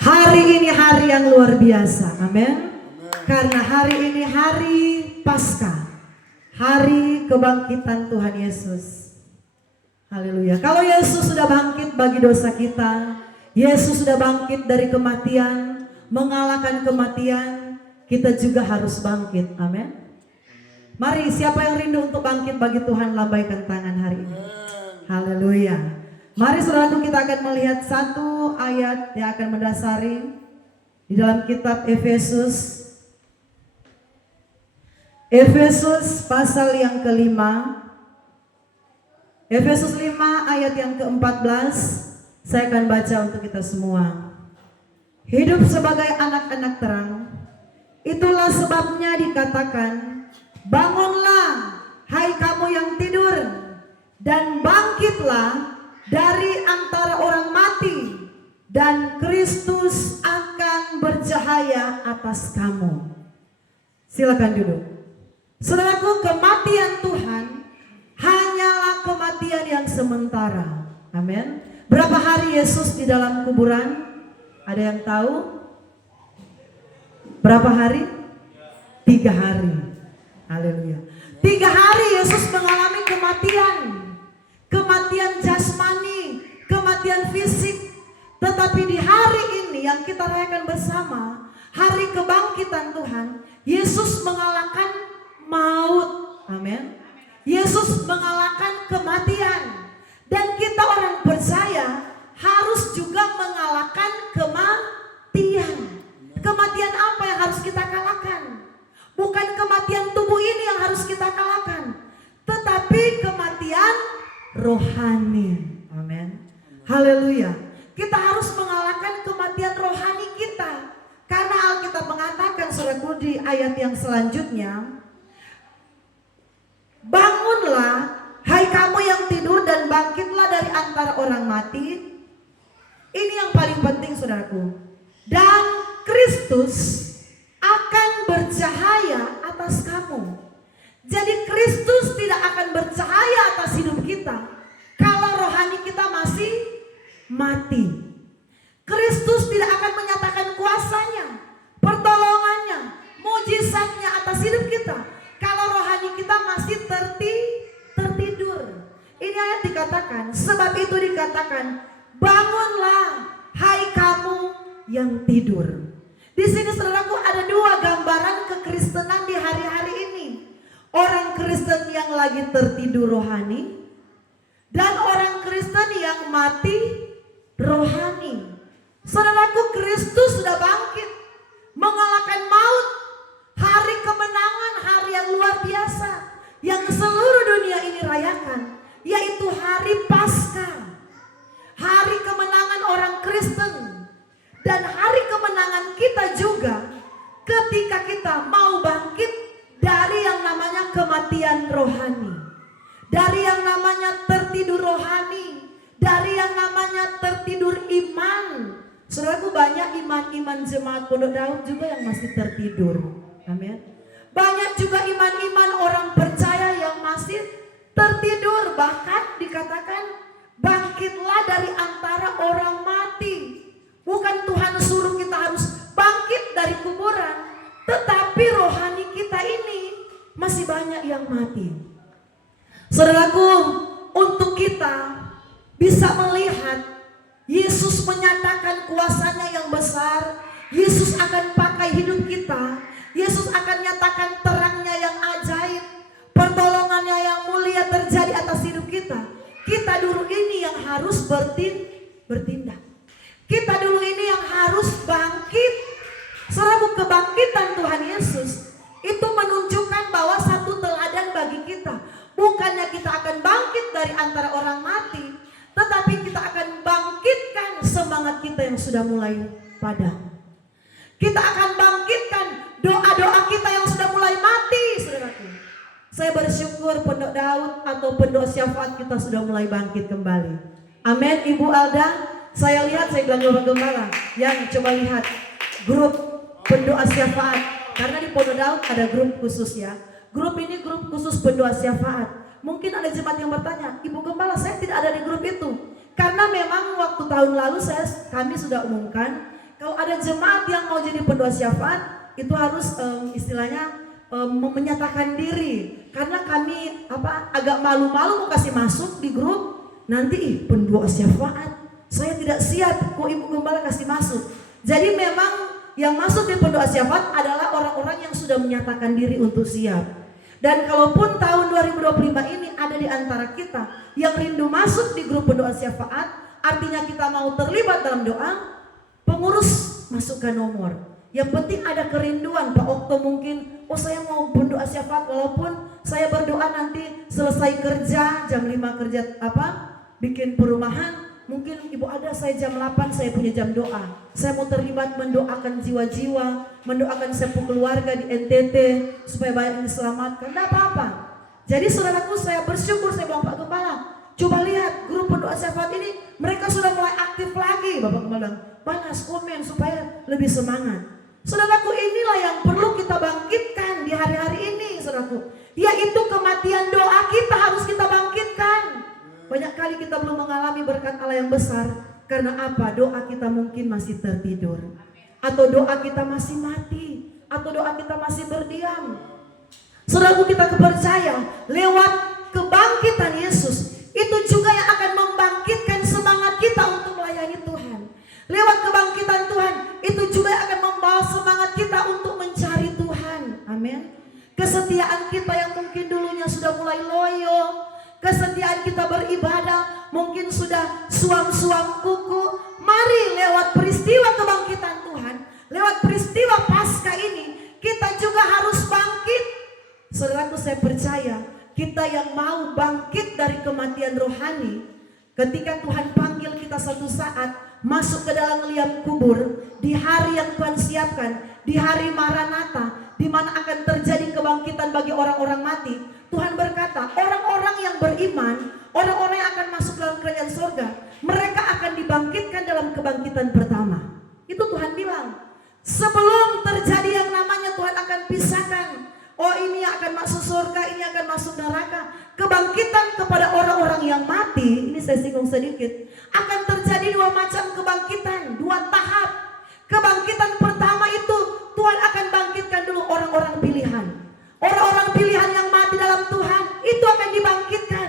Hari ini hari yang luar biasa, amin. Karena hari ini hari Paskah, hari kebangkitan Tuhan Yesus. Haleluya. Kalau Yesus sudah bangkit bagi dosa kita, Yesus sudah bangkit dari kematian, mengalahkan kematian, kita juga harus bangkit, amin. Mari, siapa yang rindu untuk bangkit bagi Tuhan, lambaikan tangan hari ini. Haleluya. Mari saudaraku, kita akan melihat satu ayat yang akan mendasari di dalam kitab Efesus. Efesus pasal yang kelima. Efesus 5 ayat yang ke-14. Saya akan baca untuk kita semua. Hidup sebagai anak-anak terang, itulah sebabnya dikatakan, bangunlah hai kamu yang tidur, dan bangkitlah dari antara orang mati, dan Kristus akan bercahaya atas kamu. Silakan duduk. Saudaraku, kematian Tuhan hanyalah kematian yang sementara. Amin. Berapa hari Yesus di dalam kuburan? Ada yang tahu? Berapa hari? 3 hari. Haleluya. 3 hari Yesus mengalami kematian. Kematian jasmani, kematian fisik. Tetapi di hari ini yang kita rayakan bersama, hari kebangkitan Tuhan, Yesus mengalahkan maut. Amin. Yesus mengalahkan kematian. Dan kita orang percaya harus juga mengalahkan kematian. Kematian apa yang harus kita kalahkan? Bukan kematian tubuh ini yang harus kita kalahkan, tetapi kematian rohani. Amin. Haleluya. Kita harus mengalahkan kematian rohani kita. Karena Alkitab mengatakan, saudaraku, di ayat yang selanjutnya, bangunlah hai kamu yang tidur, dan bangkitlah dari antara orang mati. Ini yang paling penting, saudaraku. Dan Kristus akan bercahaya atas kamu. Jadi Kristus tidak akan bercahaya atas hidup kita kalau rohani kita masih mati. Kristus tidak akan menyatakan kuasanya, pertolongannya, mujizatnya atas hidup kita kalau rohani kita masih tertidur. Ini ayat dikatakan, sebab itu dikatakan, bangunlah hai kamu yang tidur. Di sini saudaraku ada 2 gambaran kekristenan di hari-hari ini. Orang Kristen yang lagi tertidur rohani, dan orang Kristen yang mati rohani. Saudaraku, Kristus sudah bangkit, mengalahkan maut. Hari kemenangan, hari yang luar biasa, yang seluruh dunia ini rayakan, yaitu hari Paskah. Hari kemenangan orang Kristen. Dan hari kemenangan kita juga ketika kita mau bangkit dari yang namanya kematian rohani, dari yang namanya tertidur rohani, dari yang namanya tertidur iman. Saudaraku, banyak iman-iman jemaat Pondok Daud juga yang masih tertidur. Amin. Banyak juga iman-iman orang percaya yang masih tertidur. Bahkan dikatakan, bangkitlah dari antara orang mati. Bukan Tuhan suruh kita harus bangkit dari kuburan, tetapi rohani kita ini masih banyak yang mati. Saudaraku, untuk kita bisa melihat Yesus menyatakan kuasanya yang besar, Yesus akan pakai hidup kita, Yesus akan nyatakan terangnya yang ajaib, pertolongannya yang mulia terjadi atas hidup kita. Kita dulu ini yang harus bertindak. Kita dulu ini yang harus bangkit. Saudaraku, kebangkitan Tuhan Yesus itu menunjukkan bahwa satu teladan bagi kita. Bukannya kita akan bangkit dari antara orang mati, tetapi kita akan bangkitkan semangat kita yang sudah mulai padam. Kita akan bangkitkan doa-doa kita yang sudah mulai mati, saudaraku. Saya bersyukur Pondok Daud atau Pondok Syafaat kita sudah mulai bangkit kembali. Amin. Ibu Alda, saya lihat, saya bilang Bapak Gembala, yang coba lihat grup pendoa syafaat. Karena di Pondok Daud ada grup khusus ya. Grup ini grup khusus pendoa syafaat. Mungkin ada jemaat yang bertanya, Ibu Gembala, saya tidak ada di grup itu. Karena memang waktu tahun lalu kami sudah umumkan, kalau ada jemaat yang mau jadi pendoa syafaat, itu harus istilahnya menyatakan diri. Karena kami agak malu-malu mau kasih masuk di grup. Nanti pendoa syafaat, saya tidak siap kok Ibu Gembala kasih masuk. Jadi memang yang masuk di pendoa syafaat adalah orang-orang yang sudah menyatakan diri untuk siap. Dan kalaupun tahun 2025 ini ada di antara kita yang rindu masuk di grup pendoa syafaat, artinya kita mau terlibat dalam doa, pengurus masukkan nomor. Yang penting ada kerinduan. Pak Okto mungkin, saya mau berdoa syafaat walaupun saya berdoa nanti selesai kerja jam 5 kerja bikin perumahan. Mungkin Ibu ada, saya jam 8 saya punya jam doa. Saya mau terlibat mendoakan jiwa-jiwa, mendoakan sepupu keluarga di NTT supaya banyak yang diselamatkan. Tidak apa-apa. Jadi saudaraku, saya bersyukur, saya bilang Pak Gembala, coba lihat grup pendoa syafaat ini, mereka sudah mulai aktif lagi. Bapak Gembala bilang, balas komen supaya lebih semangat. Saudaraku, inilah yang perlu kita bangkitkan di hari-hari ini, saudaraku. Yaitu kematian doa kita harus kita bangkitkan. Banyak kali kita belum mengalami berkat Allah yang besar. Karena apa? Doa kita mungkin masih tertidur. Atau doa kita masih mati. Atau doa kita masih berdiam. Saudaraku, kita percaya lewat kebangkitan Yesus, itu juga yang akan membangkitkan semangat kita untuk melayani Tuhan. Lewat kebangkitan Tuhan, itu juga yang akan membawa semangat kita untuk mencari Tuhan. Amin. Kesetiaan kita yang mungkin dulunya sudah mulai loyo, kesetiaan kita beribadah mungkin sudah suam-suam kuku. Mari lewat peristiwa kebangkitan Tuhan, lewat peristiwa Paskah ini, kita juga harus bangkit. Saudaraku, saya percaya kita yang mau bangkit dari kematian rohani, ketika Tuhan panggil kita satu saat masuk ke dalam liang kubur, di hari yang Tuhan siapkan, di hari Maranatha, di mana akan terjadi kebangkitan bagi orang-orang mati. Tuhan berkata, orang-orang yang beriman, orang-orang yang akan masuk dalam kerajaan surga, mereka akan dibangkitkan dalam kebangkitan pertama. Itu Tuhan bilang. Sebelum terjadi yang namanya Tuhan akan pisahkan, oh ini akan masuk surga, ini akan masuk neraka. Kebangkitan kepada orang-orang yang mati, ini saya singgung sedikit, akan terjadi dua macam kebangkitan, dua tahap. Kebangkitan pertama itu Tuhan akan bangkitkan dulu orang-orang pilihan. Orang-orang pilihan yang mati dalam Tuhan itu akan dibangkitkan.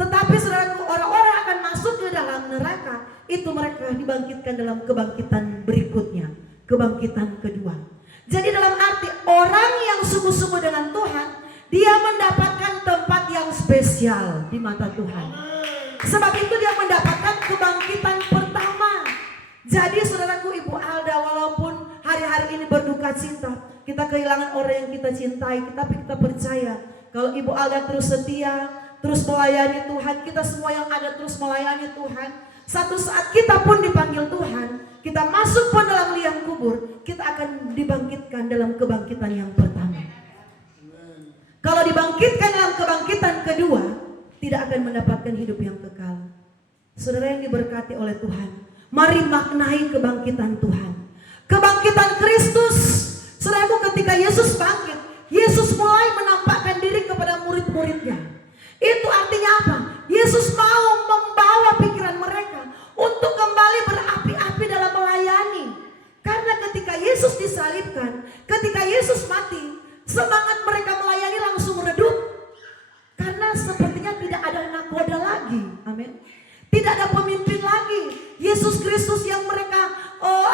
Tetapi saudaraku, orang-orang akan masuk ke dalam neraka, itu mereka dibangkitkan dalam kebangkitan berikutnya, kebangkitan kedua. Jadi dalam arti orang yang sungguh-sungguh dengan Tuhan, dia mendapatkan tempat yang spesial di mata Tuhan. Sebab itu dia mendapatkan kebangkitan pertama. Jadi saudaraku, Ibu Alda, walaupun hari-hari ini berduka cita, kita kehilangan orang yang kita cintai, tapi kita percaya kalau Ibu Alda terus setia, terus melayani Tuhan, kita semua yang ada terus melayani Tuhan, satu saat kita pun dipanggil Tuhan, kita masuk pun dalam liang kubur, kita akan dibangkitkan dalam kebangkitan yang pertama. Kalau dibangkitkan dalam kebangkitan kedua, tidak akan mendapatkan hidup yang kekal. Saudara yang diberkati oleh Tuhan, mari maknai kebangkitan Tuhan. Kebangkitan Kristus. Saudaraku, ketika Yesus bangkit, Yesus mulai menampakkan diri kepada murid-muridnya. Itu artinya apa? Yesus mau membawa pikiran mereka untuk kembali berapi-api dalam melayani. Karena ketika Yesus disalibkan, ketika Yesus mati, semangat mereka melayani langsung redup. Karena sepertinya tidak ada nakoda lagi. Amin. Tidak ada pemimpin lagi. Yesus Kristus yang mereka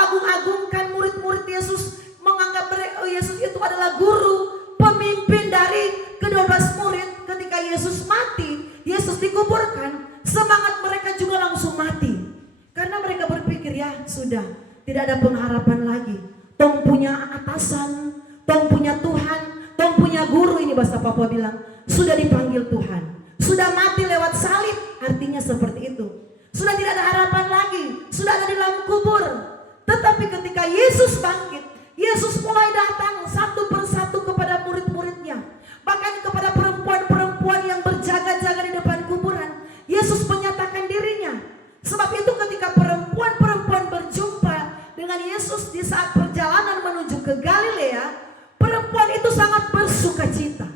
agung-agungkan, murid-murid Yesus menganggap Yesus itu adalah guru, pemimpin dari ke-12 murid. Ketika Yesus mati, Yesus dikuburkan, semangat mereka juga langsung mati. Karena mereka berpikir, ya sudah, tidak ada pengharapan lagi. Tong punya atasan, tong punya Tuhan, tong punya guru, ini bahasa Papua bilang, sudah dipanggil Tuhan, sudah mati lewat salib, artinya seperti itu. Sudah tidak ada harapan lagi, sudah ada di dalam kubur. Tetapi ketika Yesus bangkit, Yesus mulai datang satu persatu kepada murid-muridnya. Bahkan kepada perempuan-perempuan yang berjaga-jaga di depan kuburan, Yesus menyatakan dirinya. Sebab itu ketika perempuan-perempuan berjumpa dengan Yesus di saat perjalanan menuju ke Galilea, perempuan itu sangat bersuka cita.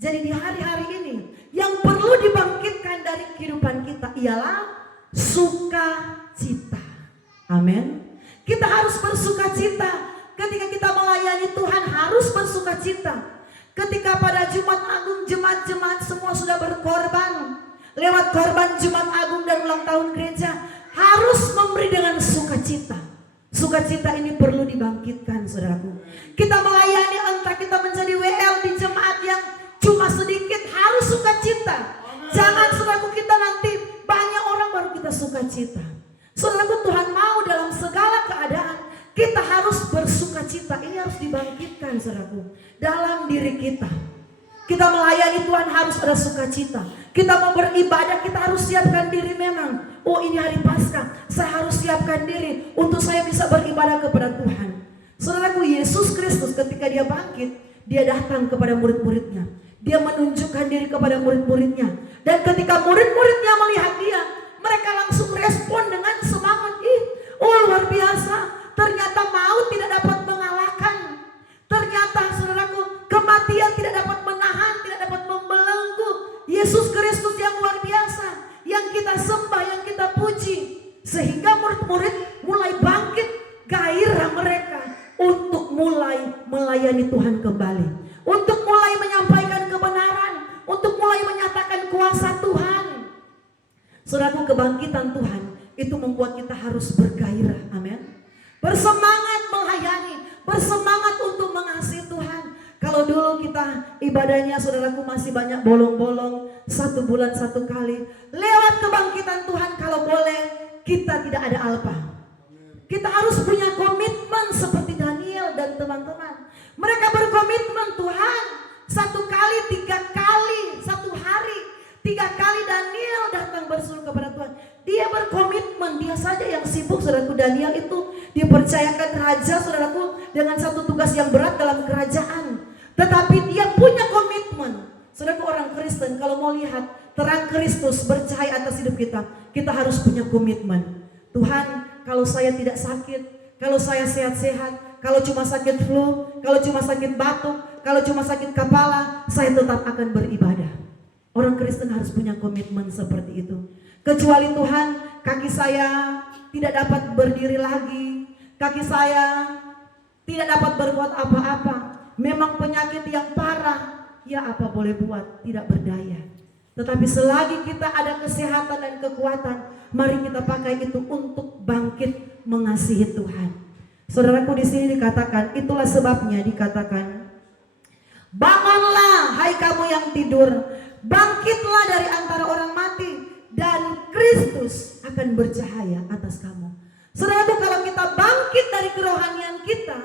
Jadi di hari-hari ini yang perlu dibangkitkan dari kehidupan kita ialah sukacita. Amin. Kita harus bersuka cita. Ketika kita melayani Tuhan harus bersuka cita. Ketika pada Jumat Agung jemaat-jemaat semua sudah berkorban lewat korban Jumat Agung dan ulang tahun gereja, harus memberi dengan sukacita. Sukacita ini perlu dibangkitkan, saudaraku. Kita melayani, entah kita menjadi WL di jemaat yang cuma sedikit, harus sukacita. Jangan saudaraku kita nanti banyak orang baru kita sukacita. Saudaraku, Tuhan mau dalam segala keadaan kita harus bersukacita. Ini harus dibangkitkan, saudaraku, dalam diri kita. Kita melayani Tuhan harus ada sukacita. Kita mau beribadah, kita harus siapkan diri memang. Oh, ini hari Paskah, saya harus siapkan diri untuk saya bisa beribadah kepada Tuhan. Saudaraku, Yesus Kristus ketika dia bangkit, dia datang kepada murid-muridnya. Dia menunjukkan diri kepada murid-muridnya. Dan ketika murid-muridnya melihat dia, mereka langsung respon dengan semangat. Oh, luar biasa. Ternyata maut tidak dapat mengalahkan. Ternyata saudaraku, kematian tidak dapat menahan, tidak dapat membelenggu Yesus Kristus yang luar biasa, yang kita sembah, yang kita puji. Sehingga murid-murid mulai bangkit gairah mereka untuk mulai melayani Tuhan kembali, untuk mulai menyampaikan kebenaran, untuk mulai menyatakan kuasa Tuhan. Saudaraku, kebangkitan Tuhan itu membuat kita harus bergairah. Amin. Bersemangat melayani, bersemangat untuk mengasihi Tuhan. Kalau dulu kita ibadahnya, saudaraku, masih banyak bolong-bolong, 1 bulan 1 kali. Lewat kebangkitan Tuhan, kalau boleh, kita tidak ada alpa. Kita harus punya komitmen seperti Daniel dan teman-teman. Mereka berkomitmen, Tuhan, 1 kali, 3 kali, 1 hari, 3 kali Daniel datang berseru kepada Tuhan. Dia berkomitmen, dia saja yang sibuk, saudaraku. Daniel itu dipercayakan raja, saudaraku, dengan satu tugas yang berat dalam kerajaan. Tetapi dia punya komitmen. Saudaraku, orang Kristen kalau mau lihat terang Kristus bercahaya atas hidup kita, kita harus punya komitmen. Tuhan, kalau saya tidak sakit, kalau saya sehat-sehat, kalau cuma sakit flu, kalau cuma sakit batuk, kalau cuma sakit kepala, saya tetap akan beribadah. Orang Kristen harus punya komitmen seperti itu. Kecuali Tuhan, kaki saya tidak dapat berdiri lagi, kaki saya tidak dapat berbuat apa-apa. Memang penyakit yang parah, ya apa boleh buat, tidak berdaya. Tetapi selagi kita ada kesehatan dan kekuatan, mari kita pakai itu untuk bangkit mengasihi Tuhan. Saudaraku, di sini dikatakan, itulah sebabnya dikatakan, bangunlah hai kamu yang tidur, bangkitlah dari antara orang mati, dan Kristus akan bercahaya atas kamu. Saudaraku, kalau kita bangkit dari kerohanian kita,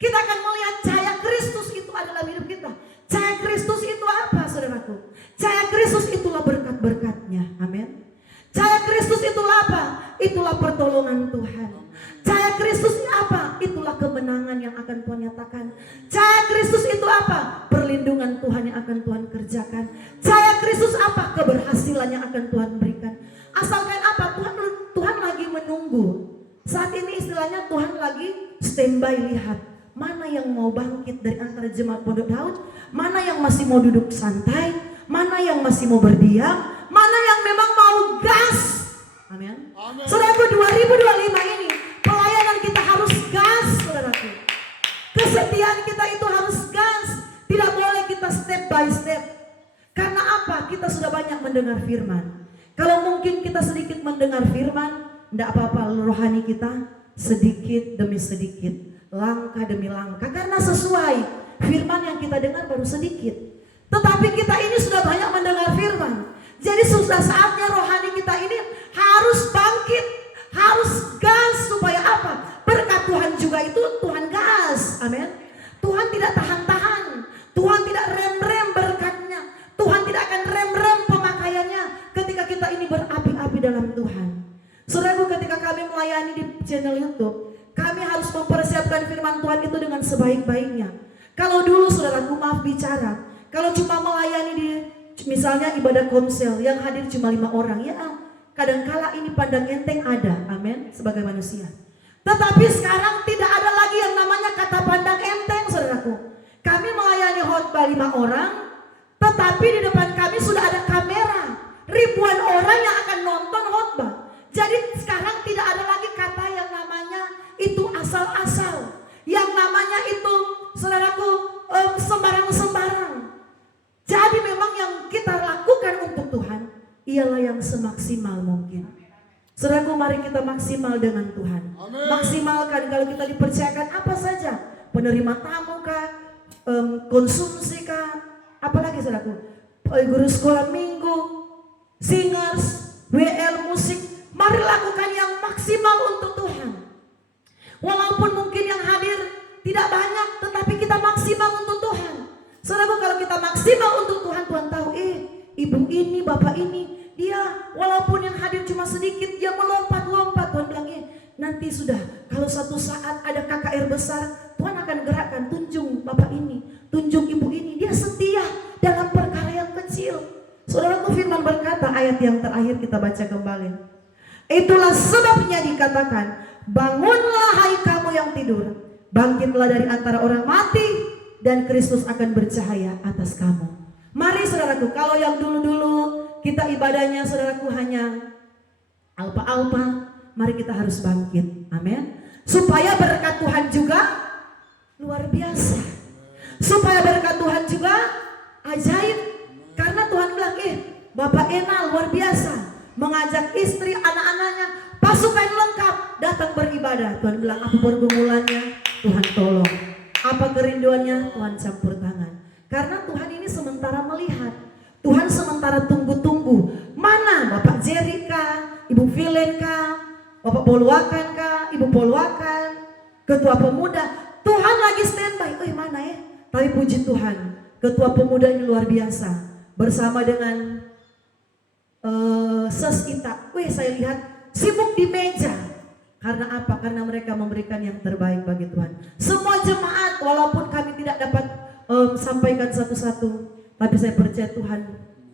kita akan melihat cahaya Kristus itu adalah hidup kita. Cahaya Kristus itu apa, saudaraku? Cahaya Kristus itulah berkat-berkatnya. Amin. Cahaya Kristus itulah apa? Itulah pertolongan Tuhan. Cahaya Kristus itu apa? Itulah kemenangan yang akan Tuhan nyatakan. Cahaya Kristus itu apa? Perlindungan Tuhan yang akan Tuhan kerjakan. Cahaya Kristus apa? Keberhasilan yang akan Tuhan berikan. Asalkan apa? Tuhan lagi menunggu. Saat ini istilahnya Tuhan lagi standby, lihat mana yang mau bangkit dari antara jemaat Pondok Daud, mana yang masih mau duduk santai, mana yang masih mau berdiam, mana yang memang mau gas. Amin. Saudaraku, 2025 ini pelayanan kita harus gas, saudaraku. Kesetiaan kita itu harus gas. Tidak boleh kita step by step. Karena apa? Kita sudah banyak mendengar firman. Kalau mungkin kita sedikit mendengar firman, tidak apa-apa, rohani kita sedikit demi sedikit, langkah demi langkah. Karena sesuai firman yang kita dengar baru sedikit. Tetapi kita ini sudah banyak mendengar firman. Jadi sudah saatnya rohani kita ini harus bangkit, harus gas. Supaya apa? Berkat Tuhan juga itu Tuhan gas. Amin. Tuhan tidak tahan-tahan, Tuhan tidak rem-rem berkatnya, Tuhan tidak akan rem-rem pemakaiannya ketika kita ini berapi-api dalam Tuhan. Saudaraku, ketika kami melayani di channel YouTube, kami harus mempersiapkan firman Tuhan itu dengan sebaik-baiknya. Kalau dulu, saudaraku, maaf bicara, kalau cuma melayani di misalnya ibadah komsel yang hadir cuma 5 orang, ya kadangkala ini pandang enteng ada, amin, sebagai manusia. Tetapi sekarang tidak ada lagi yang namanya kata pandang enteng, saudaraku. Kami melayani khotbah 5 orang, tetapi di depan kami sudah ada kamera, ribuan orang yang akan nonton khotbah. Jadi sekarang tidak ada lagi kata yang namanya itu asal. Yang namanya itu, saudaraku, sembarang-sembarang. Jadi memang yang kita lakukan untuk Tuhan ialah yang semaksimal mungkin. Saudaraku, mari kita maksimal dengan Tuhan. Amin. Maksimalkan kalau kita dipercayakan apa saja. Penerima tamu kah, konsumsi kah, apalagi saudaraku, guru sekolah minggu, singers, WL musik. Mari lakukan yang maksimal untuk Tuhan. Walaupun mungkin yang hadir tidak banyak, tetapi kita maksimal untuk Tuhan. Saudaraku, kalau kita maksimal untuk Tuhan, Tuhan tahu, ibu ini, bapak ini, dia walaupun yang hadir cuma sedikit, dia melompat-lompat. Tuhan bilang, nanti sudah, kalau suatu saat ada KKR besar, Tuhan akan gerakkan, tunjung bapak ini, tunjung ibu ini. Dia setia dalam perkara yang kecil. Saudaraku, firman berkata, ayat yang terakhir kita baca kembali. Itulah sebabnya dikatakan, bangunlah hai kamu yang tidur, bangkitlah dari antara orang mati, dan Kristus akan bercahaya atas kamu. Mari saudaraku, kalau yang dulu-dulu kita ibadahnya saudaraku hanya alpa-alpa, mari kita harus bangkit. Amin. Supaya berkat Tuhan juga luar biasa. Supaya berkat Tuhan juga ajaib. Karena Tuhan bilang, Bapak Enal luar biasa, mengajak istri, anak-anaknya, pasukan lengkap datang beribadah. Tuhan bilang, apa pergumulannya? Tuhan tolong. Apa kerinduannya? Tuhan campur tangan. Karena Tuhan ini sementara melihat. Tuhan sementara tunggu-tunggu. Mana Bapak Jerry kah? Ibu Vilen kah? Bapak Poluakan kah? Ibu Poluakan? Ketua pemuda. Tuhan lagi standby. Mana ya? Tapi puji Tuhan, ketua pemuda ini luar biasa. Bersama dengan Ses Ita. Saya lihat sibuk di meja. Karena apa? Karena mereka memberikan yang terbaik bagi Tuhan. Semua jemaat, walaupun kami tidak dapat sampaikan satu-satu, tapi saya percaya Tuhan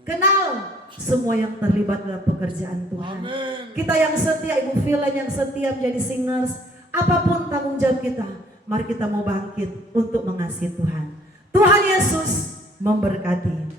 kenal semua yang terlibat dalam pekerjaan Tuhan. Amin. Kita yang setia, Ibu Vilen yang setia menjadi singers, apapun tanggung jawab kita, mari kita mau bangkit untuk mengasihi Tuhan. Tuhan Yesus memberkati.